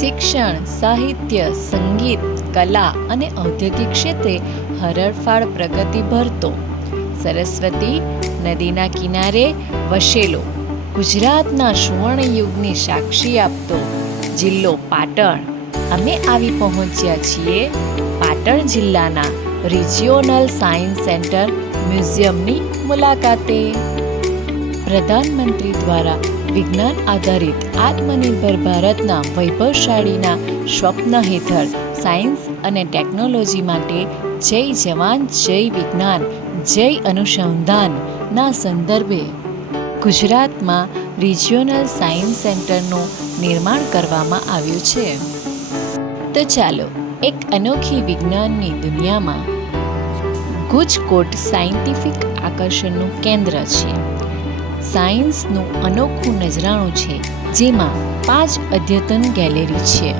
શિક્ષણ, સાહિત્ય, સંગીત, કલા અને ઔદ્યોગિક ક્ષેત્રે હરણફાળ પ્રગતિ ભરતો, સરસ્વતી નદીના કિનારે વસેલો, ગુજરાતના સુવર્ણયુગની સાક્ષી આપતો જિલ્લો પાટણ. અમે આવી પહોંચ્યા છીએ પાટણ જિલ્લાના રિજિયોનલ સાયન્સ સેન્ટર મ્યુઝિયમની મુલાકાતે. પ્રધાનમંત્રી દ્વારા વિજ્ઞાન આધારિત આત્મનિર્ભર ભારતના વૈભવશાળીના સ્વપ્ન હેઠળ સાયન્સ અને ટેકનોલોજી માટે જય જવાન જય વિજ્ઞાન જય અનુસંધાનના સંદર્ભે ગુજરાતમાં રિજિયોનલ સાયન્સ સેન્ટરનું નિર્માણ કરવામાં આવ્યું છે. તો ચાલો એક અનોખી વિજ્ઞાનની દુનિયામાં ગુજકોટ સાયન્ટિફિક આકર્ષણનું કેન્દ્ર છે. સાયન્સનું અનોખું નજરાણું છે, જેમાં 5 અદ્યતન ગેલેરી છે: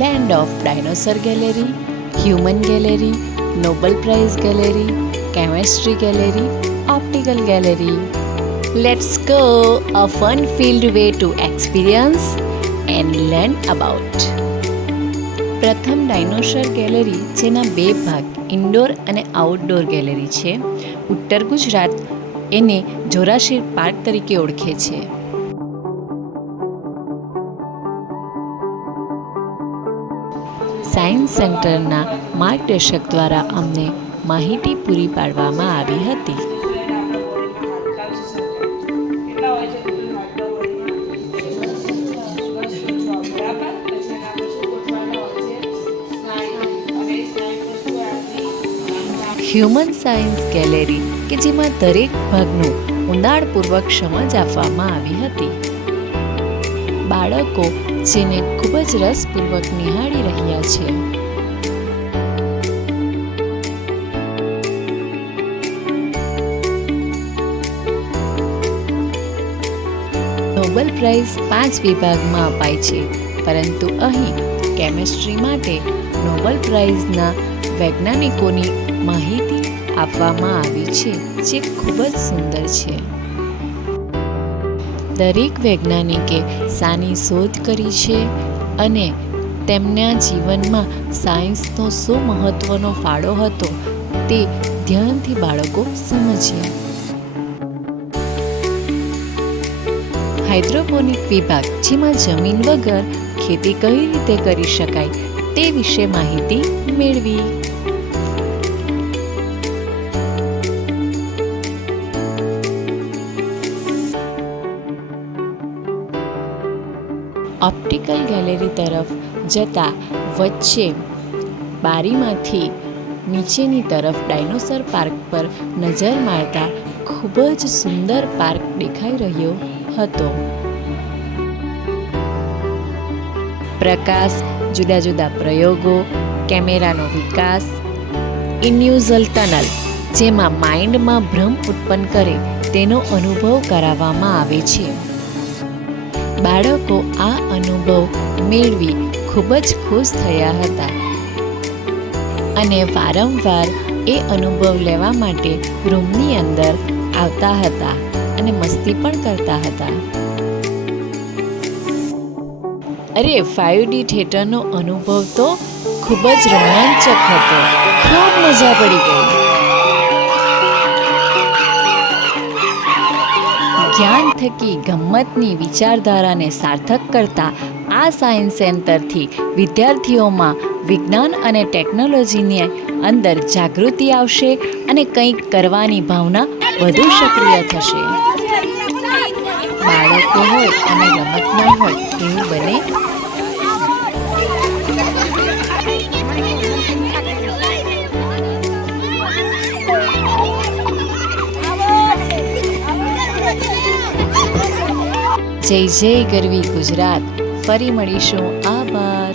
land of dinosaur gallery, human gallery, Nobel prize gallery, chemistry gallery, optical gallery. Let's go a fun filled way to experience and learn about. પ્રથમ ડાયનોસર ગેલેરી, જેના 2 ભાગ ઇન્ડોર અને આઉટડોર ગેલેરી છે. ઉત્તર ગુજરાત એને જોરાસિક પાર્ક તરીકે ઓળખે છે. સાયન્સ સેન્ટરના માર્ગદર્શક દ્વારા અમને માહિતી પૂરી પાડવામાં આવી હતી. હ્યુમન સાયન્સ ગેલેરી, કે જેમાં દરેક ભાગનું ઊંડાણપૂર્વક સમજ આપવામાં આવી હતી. બાળકો જેને ખૂબ જ રસપૂર્વક નિહાળી રહ્યા છે. નોબલ પ્રાઇઝ 5 વિભાગમાં અપાય છે, પરંતુ અહીં કેમેસ્ટ્રી માટે નોબલ પ્રાઇઝના વૈજ્ઞાનિકોની માહિતી આપવામાં આવી છે, જે ખૂબ જ સુંદર છે. દરેક વૈજ્ઞાનિકે શાની શોધ કરી છે અને તેમના જીવનમાં સાયન્સનો શું મહત્વનો ફાળો હતો તે ધ્યાનથી બાળકો સમજ્યા. હાઇડ્રોપોનિક વિભાગ, જેમાં જમીન વગર ખેતી કઈ રીતે કરી શકાય તે વિશે માહિતી મેળવી. ઓપ્ટિકલ ગેલેરી તરફ જતા વચ્ચે બારીમાંથી નીચેની તરફ ડાયનોસર પાર્ક પર નજર મારતા ખૂબ જ સુંદર પાર્ક દેખાઈ રહ્યો હતો. પ્રકાશ, જુદા જુદા પ્રયોગો, કેમેરાનો વિકાસ, ઇન્યુઝલ ટનલ, જેમાં માઇન્ડમાં ભ્રમ ઉત્પન્ન કરે તેનો અનુભવ કરાવવામાં આવે છે. બાળકો આ અનુભવ મેળવી ખૂબ જ ખુશ થયા હતા અને વારંવાર એ અનુભવ લેવા માટે રૂમની અંદર આવતા હતા અને મસ્તી પણ કરતા હતા. અરે 5D થિયેટરનો અનુભવ તો ખૂબ જ રોમાંચક હતો. ખૂબ મજા પડી ગઈ. જ્ઞાન થકી ગમ્મતની વિચારધારાને સાર્થક કરતા આ સાયન્સ સેન્ટરથી વિદ્યાર્થીઓમાં વિજ્ઞાન અને ટેકનોલોજીની અંદર જાગૃતિ આવશે અને કંઈક કરવાની ભાવના વધુ સક્રિય થશે. બાળકો હોય અને રમતમાં હોય એવું બને. જય જય ગરવી ગુજરાત. ફરી મળીશું. આભાર.